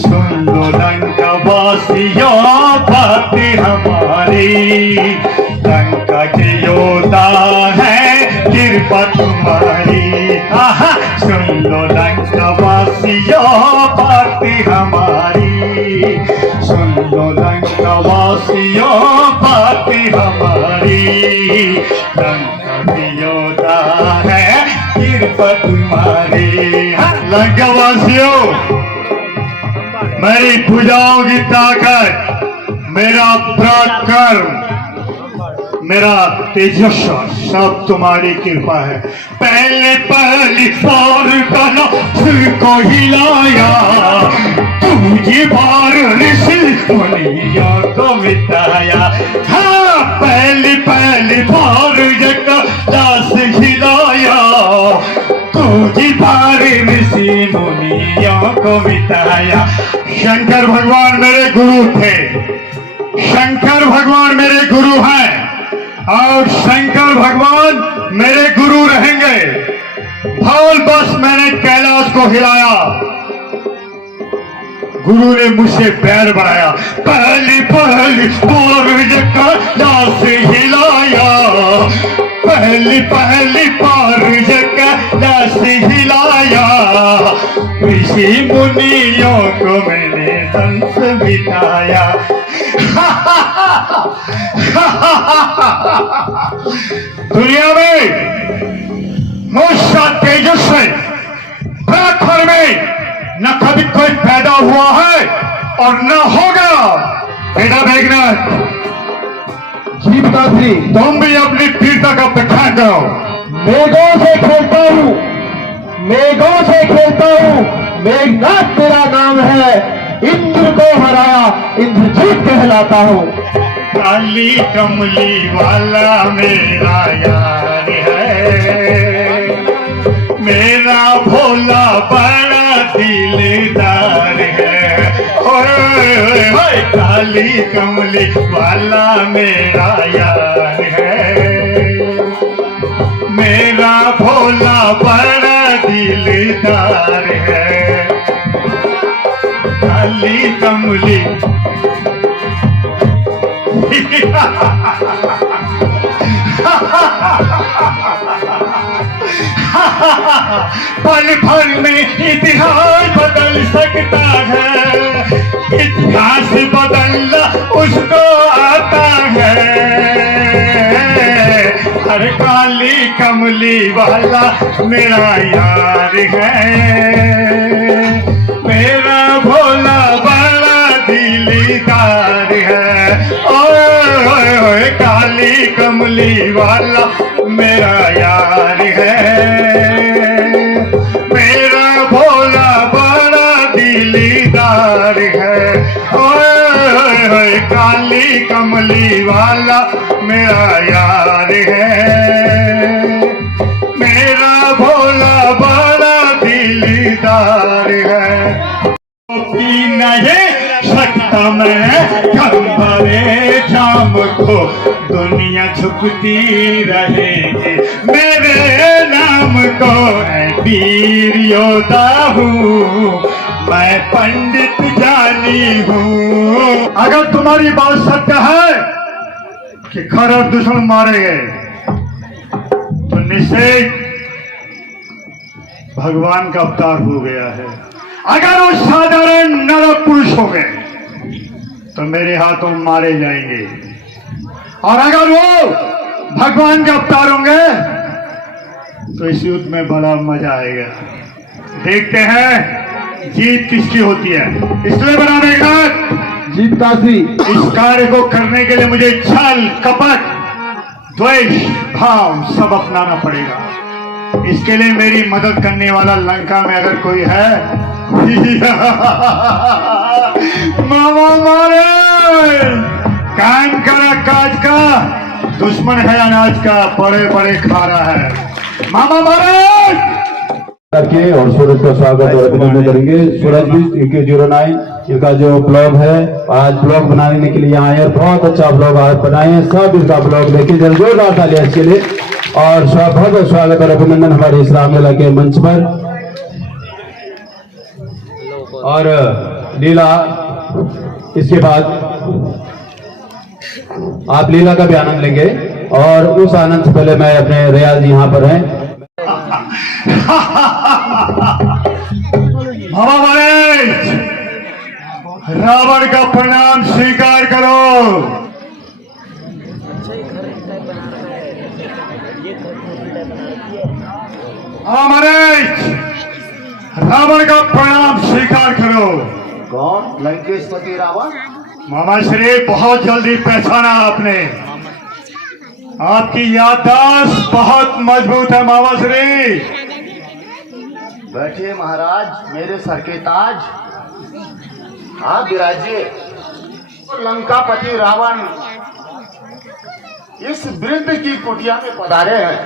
सुन लो लंका वासियों बात हमारी, लंका के योद्धा है कृपा तुम्हारी। आहा, सुन लो लंका वासियों बात हमारी, सुन लो लंका वासियों बात हमारी, लंका के योद्धा है कृपा तुम्हारी। लंका वासियों, मेरी भुजाओं की ताकत, मेरा पराक्रम, मेरा तेजस्व सब तुम्हारी कृपा है। पहले पहली बार गाना सिर को हिलाया, तुझे बार ऋषि मुनिया को मिटाया। हाँ, पहली पहली बार दास हिलाया, तुझे बार ऋषि मुनिया को मिटाया। शंकर भगवान मेरे गुरु थे, शंकर भगवान मेरे गुरु हैं और शंकर भगवान मेरे गुरु रहेंगे। भोल बस मैंने कैलाश को हिलाया, गुरु ने मुझसे पैर बढ़ाया। पहली पहली बार कैलाश हिलाया, पहली पहली बार कैलाश हिलाया, ऋषि मुनियों को मैंने संस बिठाया। दुनिया में मुझसा तेजस्वी पराक्रम में न कभी कोई पैदा हुआ है और न होगा। बेटा मेघनाथ जी पिताश्री, तुम भी अपनी वीरता का बखान करो। मेघों से खेलता हूँ, मेघों से खेलता हूँ, मेघनाथ तेरा नाम है, इंद्र को हराया इंद्रजीत कहलाता हूँ। काली कमली वाला मेरा यार है, मेरा भोला बड़ा दिलदार है। ओए काली कमली वाला मेरा यार है, मेरा भोला बड़ा दिलदार है। काली कमली पल भर में इतिहास बदल सकता है, इतिहास बदलना उसको आता है। हर काली कमली वाला मेरा यार है, मेरा भोला बड़ा दिलदार है। ओए काली कमली वाला मेरा यार है, मेरा भोला बड़ा दिलदार है। ओए काली कमली वाला मेरा यार है, मेरा भोला बड़ा दिलदार है। नहीं सकता मैं कम भरे शाम को, दुनिया झुकती रहेगी मेरे नाम को। वीर योद्धा हूँ मैं, पंडित जानी हूँ। अगर तुम्हारी बात सत्य है कि खर और दुश्मन मारे गए, तो निश्चय भगवान का अवतार हो गया है। अगर वो साधारण नर पुरुष हो गए तो मेरे हाथों मारे जाएंगे, और अगर वो भगवान के अवतार होंगे तो इस युद्ध में बड़ा मजा आएगा। देखते हैं जीत किसकी होती है। इसलिए बना मेघनाथ जी पिताश्री, इस कार्य को करने के लिए मुझे छल कपट द्वेष भाव सब अपनाना पड़ेगा। इसके लिए मेरी मदद करने वाला लंका में अगर कोई है मामा मारे, काम करा काज का, दुश्मन है अनाज का, बड़े बड़े खा रहा है। मामा मारे करके और सूरज का स्वागत और अभिनंदन करेंगे। सूरज भी AK09 इनका जो ब्लॉग है, आज ब्लॉग बनाने के लिए यहाँ आए, बहुत अच्छा ब्लॉग आज बनाए हैं। सब इसका ब्लॉग देखे, जोरदार तालियां इसके लिए। और बहुत बहुत स्वागत और अभिनंदन हमारे इस रामलीला के मंच पर। और लीला इसके बाद आप लीला का भी आनंद लेंगे। और उस आनंद से पहले मैं अपने रियाज यहाँ पर हैं। मामा महाराज, रावण का प्रणाम स्वीकार करो। महाराज, रावण का प्रणाम स्वीकार करो। कौन? लंकेशपति रावण? मामा श्री, बहुत जल्दी पहचाना आपने। आपकी याददाश्त बहुत मजबूत है मामा श्री। बैठिए महाराज, मेरे सर के ताज। हाँ विराजिए। लंकापति रावण इस वृद्ध की कुटिया में पधारे हैं।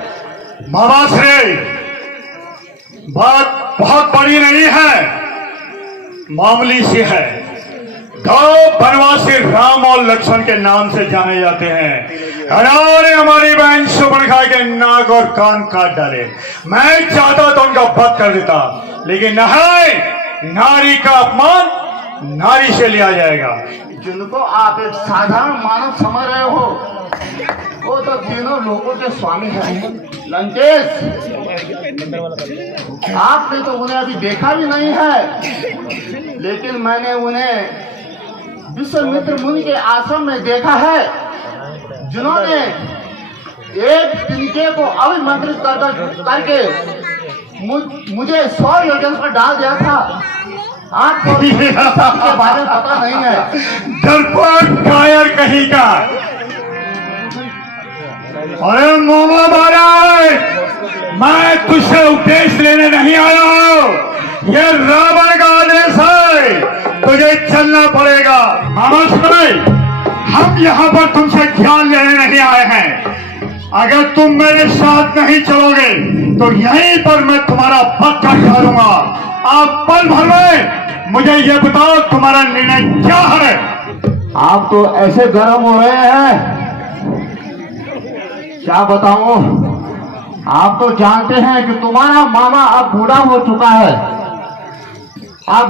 मामा श्री, बात बहुत बड़ी नहीं है, मामूली सी है। दो बनवासी राम और लक्ष्मण के नाम से जाने जाते हैं। ने हमारी बहन सुपर्णखा के नाक और कान काट डाले। मैं चाहता तो उनका वध कर देता, लेकिन नहीं, नारी का अपमान नारी से लिया जाएगा। जिनको आप एक साधारण मानव समझ रहे हो, वो तो तीनों लोगों के स्वामी हैं। लंकेश, आपने तो उन्हें अभी देखा भी नहीं है, लेकिन मैंने उन्हें विश्वामित्र मुनि के आश्रम में देखा है, जिन्होंने एक तिनके को अभिमंत्रित करके मुझे 100 योजन पर डाल दिया था। आपको के बारे में पता नहीं है। डरपोक कायर कहीं का। अरे मामा महाराज, मैं तुझसे उपदेश लेने नहीं आया हूँ। ये रावण का आदेश है, तुझे चलना पड़ेगा। मामा सुनाई, हम यहाँ पर तुमसे ज्ञान लेने नहीं आए हैं। अगर तुम मेरे साथ नहीं चलोगे तो यहीं पर मैं तुम्हारा पक्का करूंगा। आप पल भर में मुझे ये बताओ, तुम्हारा निर्णय क्या है? आप तो ऐसे गर्म हो रहे हैं, क्या बताऊं। आप तो जानते हैं कि तुम्हारा मामा अब बूढ़ा हो चुका है। अब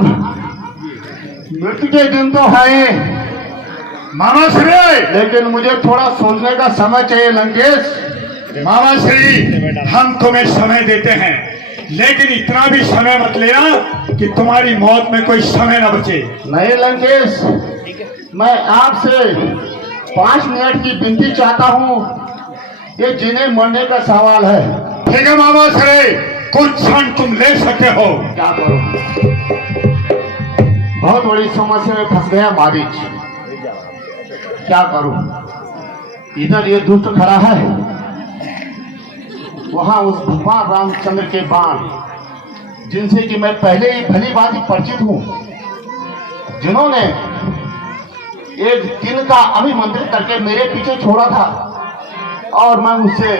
मृत्यु के दिन तो है मामा श्री, लेकिन मुझे थोड़ा सोचने का समय चाहिए लंकेश। मामा श्री, हम तुम्हें समय देते हैं, लेकिन इतना भी समय मत लेना कि तुम्हारी मौत में कोई समय न बचे। नहीं लंकेश, मैं आपसे 5 मिनट की विनती चाहता हूँ। ये जीने मरने का सवाल है। ठीक है मामा श्री, कुछ क्षण तुम ले सकते हो। क्या करूं, बहुत बड़ी समस्या में फंस गया मारीच। क्या करूं, इधर ये दुष्ट खड़ा है, वहां उस भगवान रामचंद्र के बाण, जिनसे कि मैं पहले ही भली भांति परिचित हूं, जिन्होंने एक दिन का अभिमंत्रित करके मेरे पीछे छोड़ा था और मैं उससे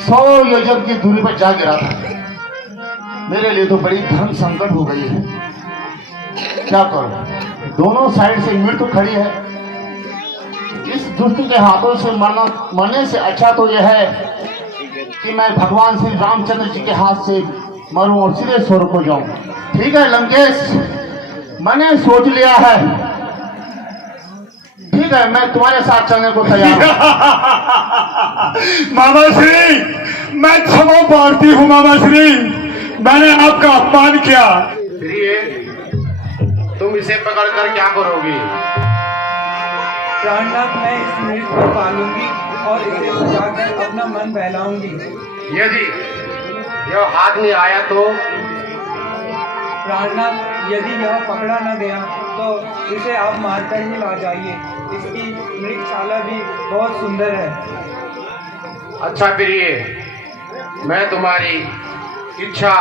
100 योजन की दूरी पर जा गिरा था। मेरे लिए तो बड़ी धर्म संकट हो गई है। क्या करूं, दोनों साइड से मृत्यु खड़ी है। इस दुष्ट के हाथों से मरने से अच्छा तो यह है कि मैं भगवान श्री रामचंद्र जी के हाथ से मरूं और सीधे स्वर्ग को जाऊं। ठीक है लंकेश, मैंने सोच लिया है। ठीक है, मैं तुम्हारे साथ चलने को तैयार हूं। मामा श्री, मैं क्षमा प्रार्थी हूँ मामा श्री, मैंने आपका अपमान किया। तुम इसे पकड़कर क्या करोगी? प्राणनाथ, मैं इस मृत को पालूंगी और इसे सजाकर अपना मन बहलाऊंगी। यदि यह हाथ में आया तो? प्राणनाथ, यदि यह पकड़ा न गया तो इसे आप मारकर ही ला जाइए। इसकी मृगशाला भी बहुत सुंदर है। अच्छा प्रिय, मैं तुम्हारी इच्छा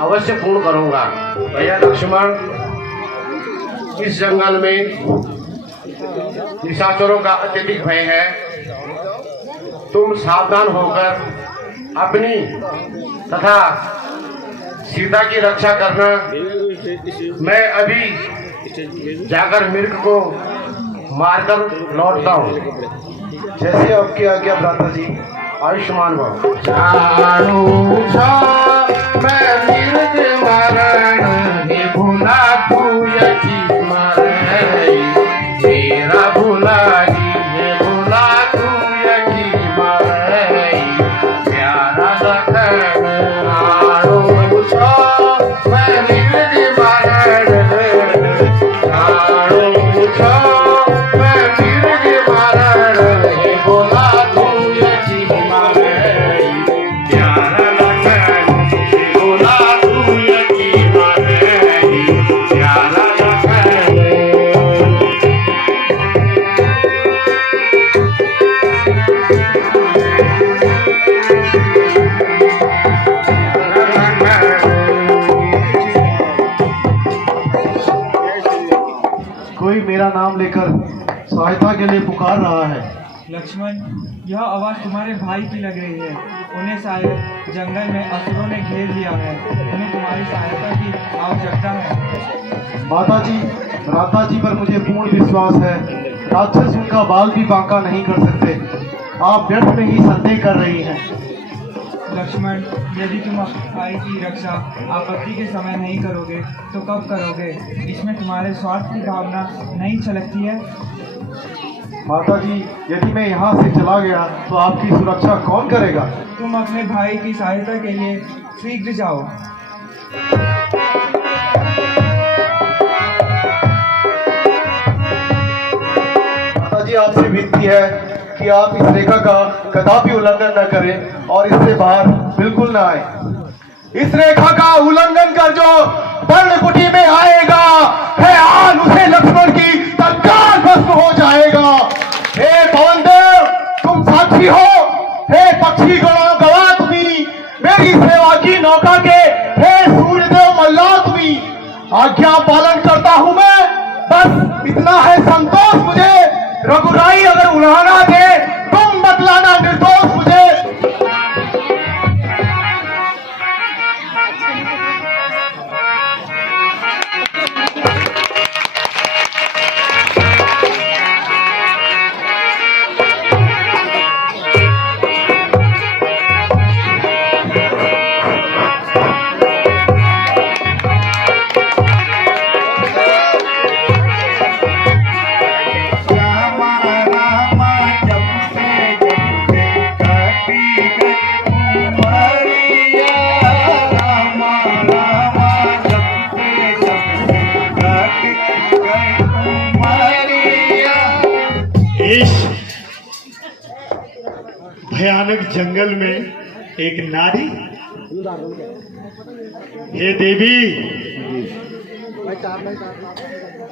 अवश्य पूर्ण करूंगा। भैया लक्ष्मण, इस जंगल में निशाचरों का अत्यधिक भय है। तुम सावधान होकर अपनी तथा सीता की रक्षा करना। मैं अभी जाकर मृग को मारकर लौटता हूँ। जैसे आपकी आज्ञा भ्राता जी, आयुष्मान भव। मैं मृग मरण भोला तू यकी मारे मेरा भोला जी है भोला तू यकी मारे प्यारा लखन आरो मुझो मैं निर्जी मारे आरो मुझो मैं निर्जी मारे भोला तू यकी मारे प्यारा लखन भोला तू यकी मारे प्यारा लखन कोई मेरा नाम लेकर सहायता के लिए पुकार रहा है। लक्ष्मण, यह आवाज़ तुम्हारे भाई की लग रही है। उन्हें शायद जंगल में असुरों ने घेर लिया है। उन्हें तुम्हारी सहायता की आवश्यकता है। माता जी, भ्राता जी पर मुझे पूर्ण विश्वास है। राक्षस उनका बाल भी बांका नहीं कर सकते। आप व्यर्थ में ही संदेह कर रही हैं। लक्ष्मण, यदि तुम भाई की रक्षा आपत्ति के समय नहीं करोगे तो कब करोगे? इसमें तुम्हारे स्वार्थ की भावना नहीं छलकती है? माता जी, यदि मैं यहाँ से चला गया तो आपकी सुरक्षा कौन करेगा? तुम अपने भाई की सहायता के लिए शीघ्र जाओ। माता जी, आपसे विनती है कि आप इस रेखा का कदापि उल्लंघन न करें और इससे बाहर बिल्कुल न आए। इस रेखा का उल्लंघन कर जो पर्णकुटी में आएगा है आन उसे लक्ष्मण की तत्काल भस्म हो जाएगा। हे पवन देव, तुम साक्षी हो। हे पक्षी गणों गवाह तुम्ही, मेरी सेवा की नौका के हे सूर्यदेव मल्ला तुम्ही। आज्ञा पालन करता हूं मैं, बस इतना है संतोष मुझे। रघुराई अगर उड़ाना दे तुम बतलाना निर्दोष मुझे। इस भयानक जंगल में एक नारी, हे देवी,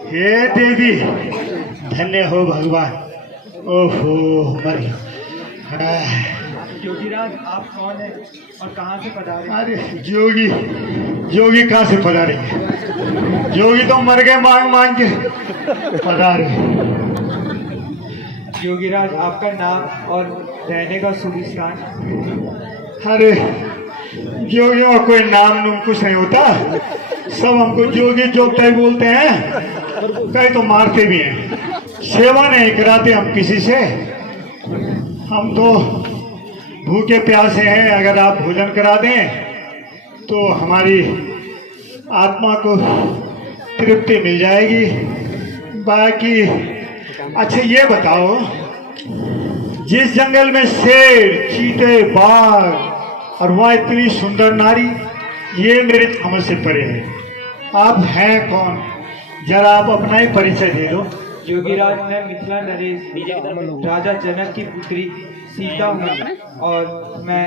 हे देवी, धन्य हो भगवान। ओहो मर गया। योगीराज, आप कौन हैं और कहाँ से पधारे? अरे जोगी, जोगी कहाँ से पधारे? जोगी तो मर गए मांग मांग के पधारे। योगीराज, आपका नाम और रहने का शुभ स्थान? अरे जोगियों का कोई नाम नूम कुछ नहीं होता। सब हमको जोगी जोगता ही बोलते हैं। कई तो मारते भी हैं। सेवा नहीं कराते हम किसी से। हम तो भूखे प्यासे हैं। अगर आप भोजन करा दें तो हमारी आत्मा को तृप्ति मिल जाएगी। बाकी अच्छा ये बताओ, जिस जंगल में शेर, चीते, बाघ और वहाँ इतनी सुंदर नारी, ये मेरे समझ से परे है। आप हैं कौन? जरा आप अपना ही परिचय दे दो। योगीराज, मैं मिथिला नरेश, राजा जनक की पुत्री सीता हूँ और मैं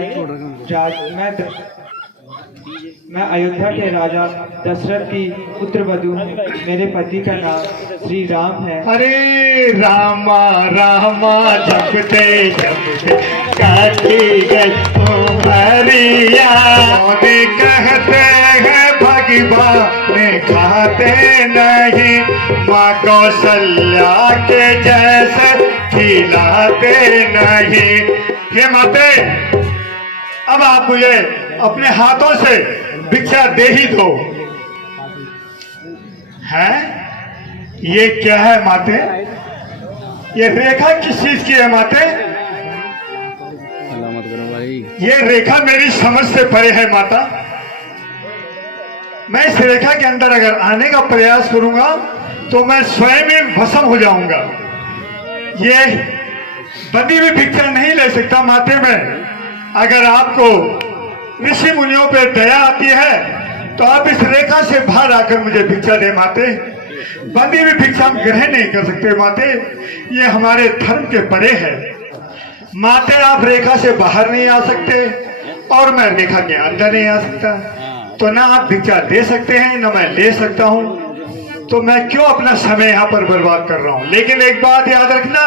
अयोध्या के राजा दशरथ की पुत्र वधू हूँ। मेरे पति का नाम श्री राम है। अरे रामा रामा जपते जपते काटी गई उमरिया। मोदी कहते हैं भगवान खाते नहीं, माँ कौशल्या के जैसे खिलाते नहीं। हे माते, अब आप मुझे अपने हाथों से भिक्षा दे ही दो। है ये क्या है माते? ये रेखा किस चीज की है माते? ये रेखा मेरी समझ से परे है माता। मैं इस रेखा के अंदर अगर आने का प्रयास करूंगा तो मैं स्वयं ही भस्म हो जाऊंगा। ये बंदी भी भिक्षा नहीं ले सकता माते में। अगर आपको ऋषि मुनियों पे दया आती है तो आप इस रेखा से बाहर आकर मुझे भिक्षा दे माते। बंदी भी भिक्षा ग्रहण नहीं कर सकते माते, ये हमारे धर्म के परे है माते। आप रेखा से बाहर नहीं आ सकते और मैं रेखा के अंदर नहीं आ सकता, तो ना आप भिक्षा दे सकते हैं ना मैं ले सकता हूं, तो मैं क्यों अपना समय यहाँ पर बर्बाद कर रहा हूं। लेकिन एक बात याद रखना,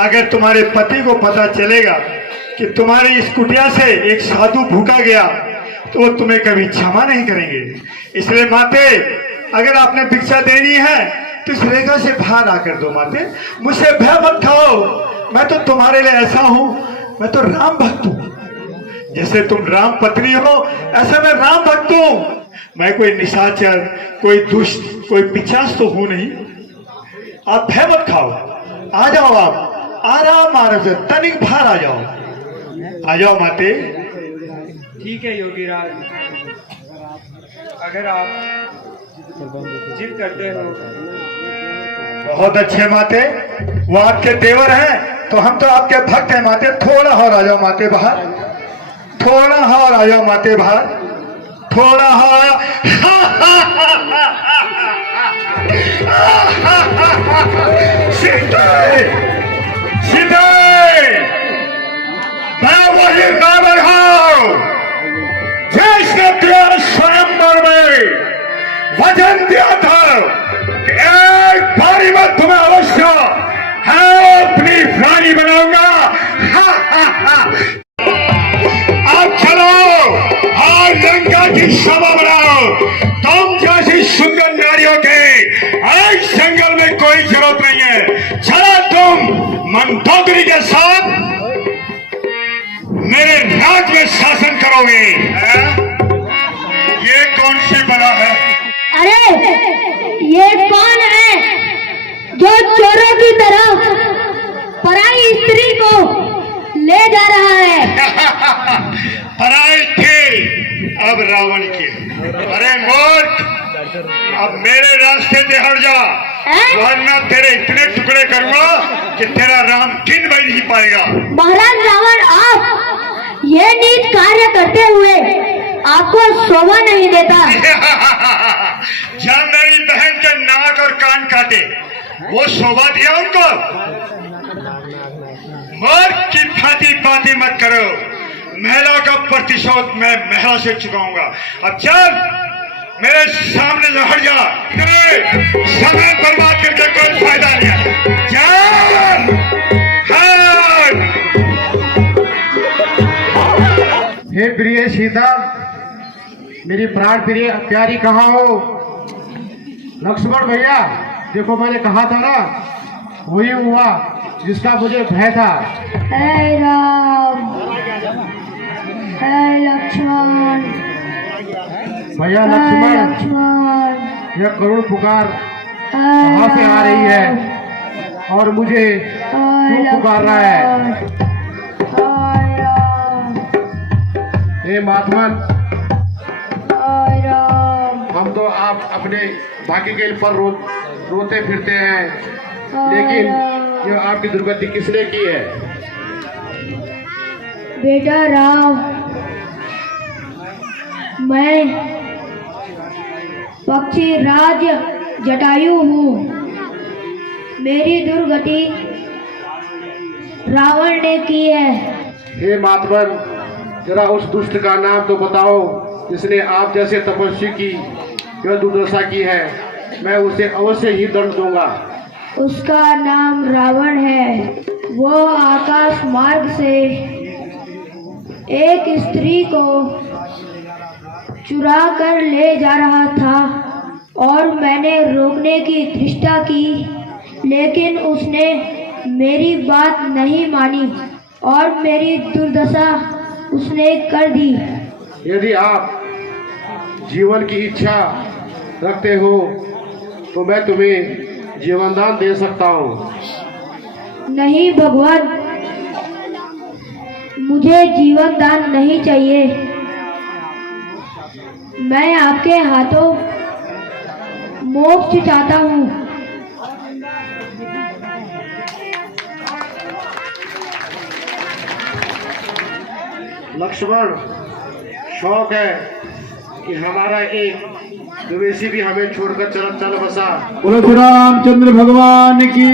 अगर तुम्हारे पति को पता चलेगा कि तुम्हारी इस कुटिया से एक साधु भूखा गया तो वो तुम्हें कभी क्षमा नहीं करेंगे। इसलिए माते, अगर आपने भिक्षा देनी है तो इस रेखा से बाहर आकर दो माते। मुझसे भय मत खाओ, मैं तो तुम्हारे लिए ऐसा हूं, मैं तो राम भक्त हूं। जैसे तुम राम पत्नी हो ऐसा मैं राम भक्त हूं। मैं कोई निशाचर, कोई दुष्ट, कोई पिशाच तो हूं नहीं। आप भय मत खाओ, आ जाओ, आप आराम से तनिक बाहर आ जाओ, आ जाओ माते। ठीक है योगीराज, अगर आप जिद करते हो। बहुत अच्छे माते, वो आपके देवर हैं तो हम तो आपके भक्त हैं माते। थोड़ा और आ जाओ माते बाहर, थोड़ा और आ जाओ माते बाहर, थोड़ा और। सीते, सीते, मैं वही रावण हूं जिसने तेरे स्वयंवर में वचन दिया था कि एक बारी में तुम्हें अवश्य अपनी रानी बनाऊंगा। अब चलो और लंका की सभा बनाओ। तुम जैसी सुंदर नारियों के इस जंगल में कोई जरूरत नहीं है। चलो तुम मंदोदरी के साथ मेरे राज में शासन करोगे। ये कौन सी बला है? अरे ये कौन है जो चोरों की तरह पराई स्त्री को ले जा रहा है? पराई थी, अब रावण की। अरे मूर्ख, अब मेरे रास्ते से हट जा, वरना तेरे इतने टुकड़े करूंगा कि तेरा राम गिन भी नहीं पाएगा। महाराज रावण, आप ये नीच कार्य करते हुए आपको शोभा नहीं देता। जब मेरी बहन के नाक और कान काटे वो शोभा दिया उनको? मूर्ख की भांति बातें मत करो, महिला का प्रतिशोध मैं महिला से चुकाऊंगा। अब चल मेरे सामने से हट जा, तेरे समय बर्बाद करके कोई फायदा नहीं है। चल हट। हे प्रिय सीता, मेरी प्राण प्रिय प्यारी, कहाँ हो? लक्ष्मण भैया, देखो मैंने कहा था ना, वही हुआ जिसका मुझे भय था। हे राम, हे लक्ष्मण, भैया हे लक्ष्मण, लक्ष्मण, यह करुण पुकार कहाँ से आ रही है और मुझे क्यों पुकार रहा है? हे महात्मन, हम तो आप अपने भाग्य के पर रोते फिरते हैं, लेकिन ये आपकी दुर्गति किसने की है? बेटा राम, मैं पक्षी राज जटायु हूँ। मेरी दुर्गति रावण ने की है। हे महात्मन, जरा उस दुष्ट का नाम तो बताओ जिसने आप जैसे तपस्वी की यह दुर्दशा की है। मैं उसे अवश्य ही दंड दूंगा। उसका नाम रावण है। वो आकाश मार्ग से एक स्त्री को चुरा कर ले जा रहा था और मैंने रोकने की चेष्टा की, लेकिन उसने मेरी बात नहीं मानी और मेरी दुर्दशा उसने कर दी। यदि आप जीवन की इच्छा रखते हो तो मैं तुम्हें जीवन दान दे सकता हूँ। नहीं भगवान, मुझे जीवन दान नहीं चाहिए। मैं आपके हाथों मोक्ष चाहता हूँ। लक्ष्मण, शौक है कि हमारा एक द्वेषी भी हमें छोड़कर चल बसा। बोलो श्री रामचंद्र भगवान की